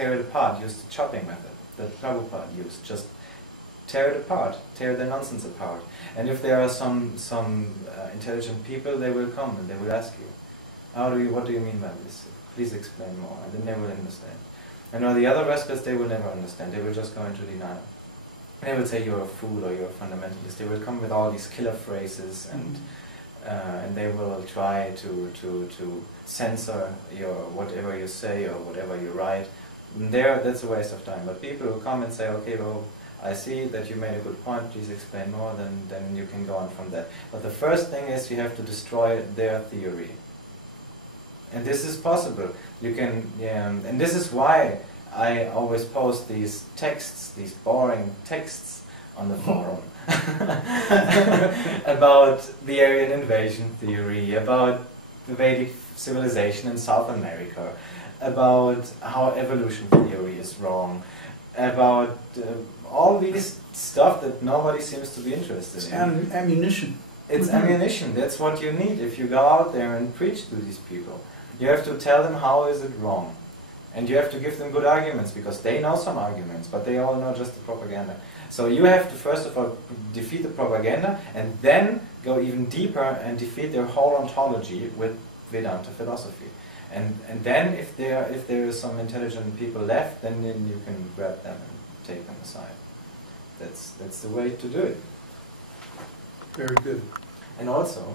tear it apart, use the chopping method that Prabhupada used. Just tear it apart, tear the nonsense apart. And if there are some intelligent people, they will come and they will ask you, what do you mean by this? Please explain more. And then they will understand. And all the other rascals, they will never understand. They will just go into denial. They will say you're a fool or you're a fundamentalist. They will come with all these killer phrases and they will try to censor your whatever you say or whatever you write. And that's a waste of time. But people who come and say, okay, well, I see that you made a good point, please explain more, then you can go on from that. But the first thing is you have to destroy their theory. And this is possible. You can, and this is why I always post these texts, these boring texts on the forum about the Aryan invasion theory, about the Vedic civilization in South America, about how evolution theory is wrong, about all these stuff that nobody seems to be interested in. It's ammunition. It's ammunition. That's what you need if you go out there and preach to these people. You have to tell them how is it wrong. And you have to give them good arguments, because they know some arguments, but they all know just the propaganda. So you have to first of all defeat the propaganda, and then go even deeper and defeat their whole ontology with Vedanta philosophy. And then if there is some intelligent people left, then you can grab them and take them aside. That's the way to do it. Very good. And also,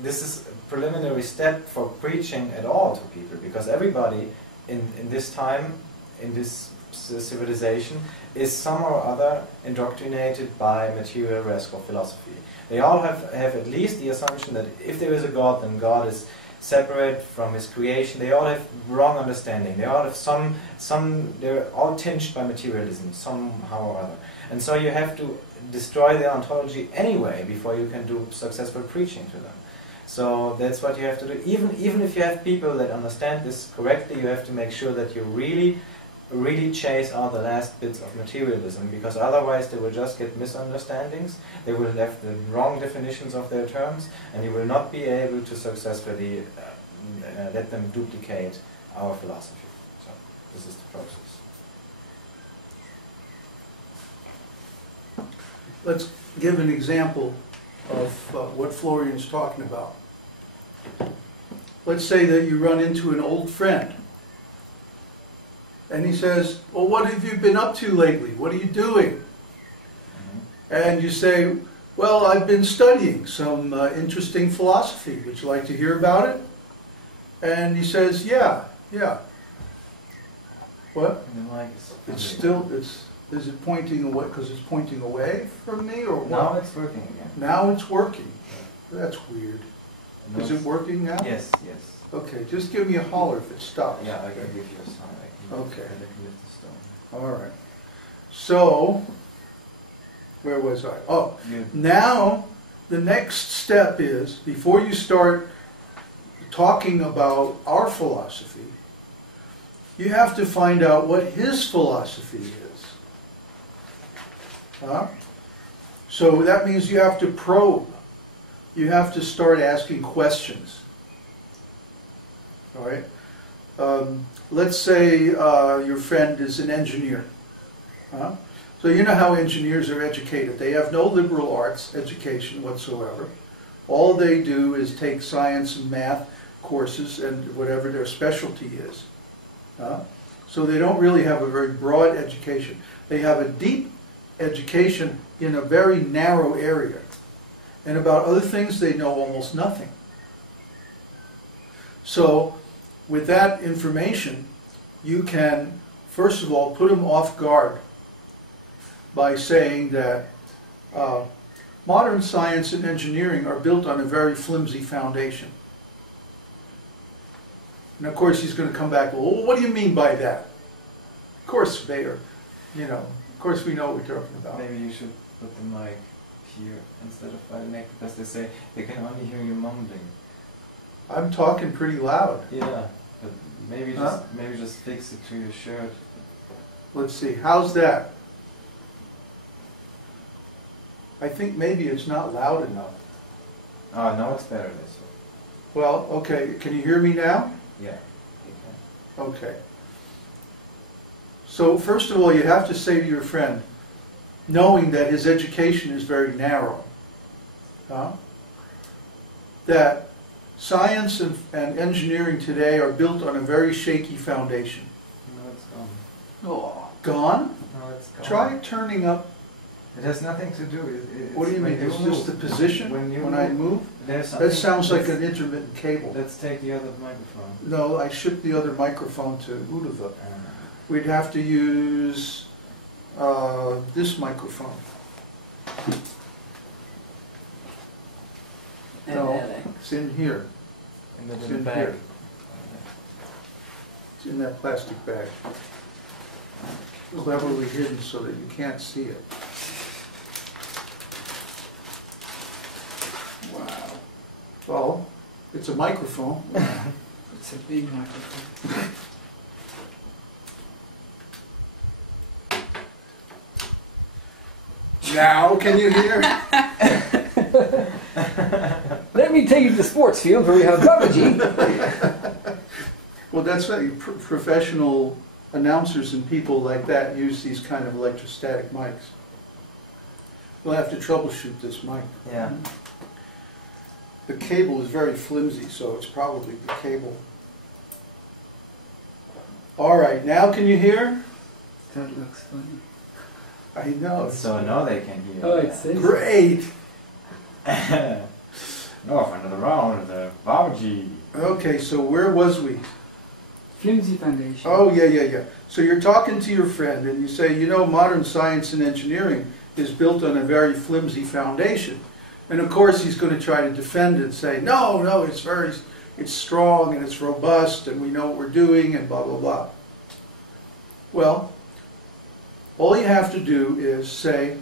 this is a preliminary step for preaching at all to people, because everybody in this time, in this civilization, is somehow or other indoctrinated by material rascal philosophy. They all have at least the assumption that if there is a God, then God is separate from his creation. They all have wrong understanding. They all have they're all tinged by materialism somehow or other. And so you have to destroy their ontology anyway before you can do successful preaching to them. So that's what you have to do. Even if you have people that understand this correctly, you have to make sure that you really chase out the last bits of materialism, because otherwise they will just get misunderstandings, they will have the wrong definitions of their terms, and you will not be able to successfully let them duplicate our philosophy. So this is the process. Let's give an example of what Florian's talking about. Let's say that you run into an old friend, and he says, well, what have you been up to lately? What are you doing? And you say, well, I've been studying some interesting philosophy. Would you like to hear about it? And he says, yeah. What? It's still, is it pointing away, because it's pointing away from me, or what? Now it's working again. Now it's working. That's weird. Is it working now? Yes. Okay, just give me a holler if it stops. Yeah, I can give you a sign. Okay. I can lift the stone. All right. So, where was I? Oh, now the next step is, before you start talking about our philosophy, you have to find out what his philosophy is. Huh? So that means you have to probe. You have to start asking questions. All right? Let's say your friend is an engineer. Huh? So you know how engineers are educated. They have no liberal arts education whatsoever. All they do is take science and math courses and whatever their specialty is. So they don't really have a very broad education. They have a deep education in a very narrow area. And about other things they know almost nothing. So with that information, you can, first of all, put them off guard by saying that modern science and engineering are built on a very flimsy foundation. And of course he's going to come back, well, what do you mean by that? Of course they are, of course we know what we're talking about. Maybe you should put the mic here instead of by the neck, because they say they can only hear you mumbling. I'm talking pretty loud. Yeah, but maybe just fix it to your shirt. Let's see, how's that? I think maybe it's not loud enough. Oh, now it's better this way. Well, okay, can you hear me now? Yeah. Okay. So first of all, you have to say to your friend, knowing that his education is very narrow, that science and engineering today are built on a very shaky foundation. No, it's gone. Oh. Gone? No, it's gone. Try turning up. It has nothing to do. What do you mean? It's just the position when I move? That sounds like an intermittent cable. Let's take the other microphone. No, I shipped the other microphone to Uddhava. We'd have to use this microphone. No, it's in here. It's in the bag. Here. It's in that plastic bag. Cleverly hidden so that you can't see it. Wow. Well, it's a microphone. It's a big microphone. Now, can you hear? Let me take you to the sports field where we have Babaji. Well, that's right. Professional announcers and people like that use these kind of electrostatic mics. We'll have to troubleshoot this mic. Yeah. The cable is very flimsy, so it's probably the cable. All right, now can you hear? That looks funny. I know. So now they can hear. Oh, it's Great. No, another round, the Babaji. Okay, so where was we? Flimsy foundation. Oh, yeah. So you're talking to your friend and you say, you know, modern science and engineering is built on a very flimsy foundation. And of course he's going to try to defend it and say, no, it's strong and it's robust and we know what we're doing and blah, blah, blah. Well, all you have to do is say,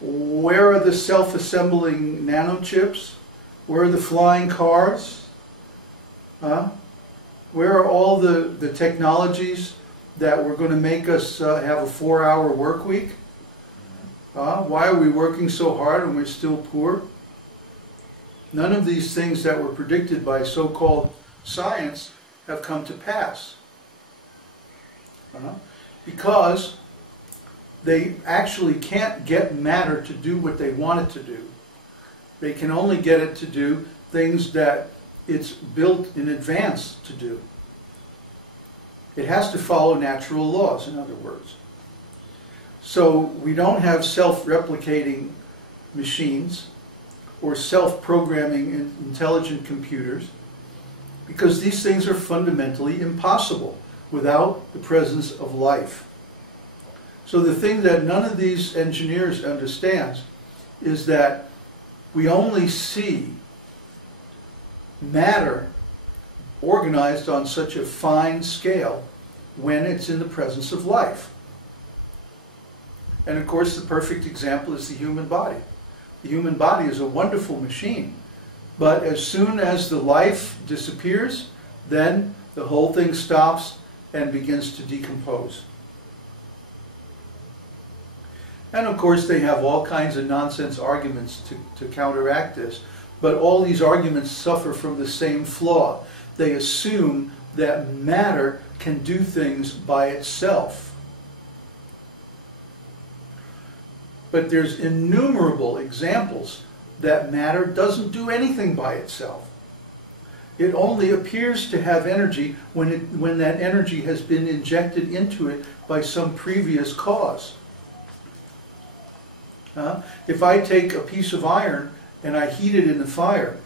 where are the self-assembling nanochips? Where are the flying cars? Where are all the technologies that were going to make us have a 4-hour work week? Why are we working so hard and we're still poor? None of these things that were predicted by so-called science have come to pass. Because they actually can't get matter to do what they want it to do. They can only get it to do things that it's built in advance to do. It has to follow natural laws, in other words. So we don't have self-replicating machines or self-programming intelligent computers because these things are fundamentally impossible without the presence of life. So the thing that none of these engineers understands is that we only see matter organized on such a fine scale when it's in the presence of life. And of course the perfect example is the human body. The human body is a wonderful machine, but as soon as the life disappears, then the whole thing stops and begins to decompose. And of course they have all kinds of nonsense arguments to counteract this, but all these arguments suffer from the same flaw. They assume that matter can do things by itself. But there's innumerable examples that matter doesn't do anything by itself. It only appears to have energy when that energy has been injected into it by some previous cause. If I take a piece of iron and I heat it in the fire,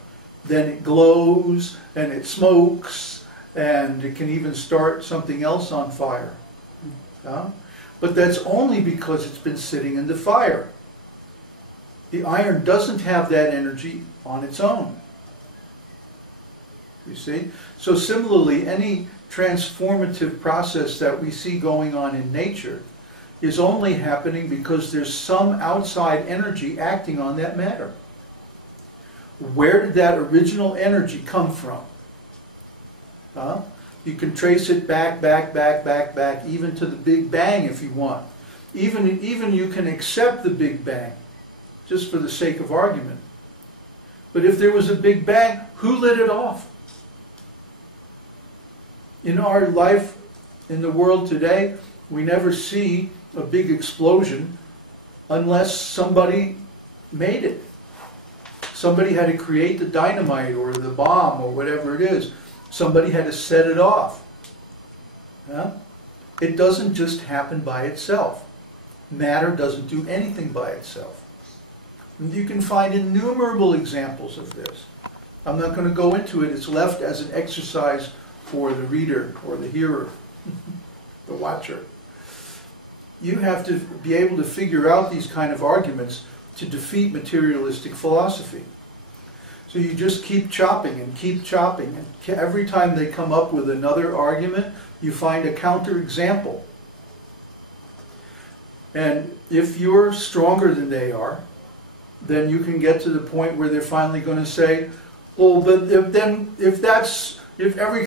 then it glows and it smokes and it can even start something else on fire. But that's only because it's been sitting in the fire. The iron doesn't have that energy on its own. You see? So similarly, any transformative process that we see going on in nature is only happening because there's some outside energy acting on that matter. Where did that original energy come from? You can trace it back, even to the Big Bang if you want. Even you can accept the Big Bang, just for the sake of argument. But if there was a Big Bang, who lit it off? In our life, in the world today, we never see a big explosion unless somebody made it. Somebody had to create the dynamite or the bomb or whatever it is. Somebody had to set it off. Yeah? It doesn't just happen by itself. Matter doesn't do anything by itself. And you can find innumerable examples of this. I'm not going to go into it. It's left as an exercise for the reader or the hearer, the watcher. You have to be able to figure out these kind of arguments to defeat materialistic philosophy. So you just keep chopping and keep chopping, and every time they come up with another argument, you find a counter-example. And if you're stronger than they are, then you can get to the point where they're finally going to say, well, but if every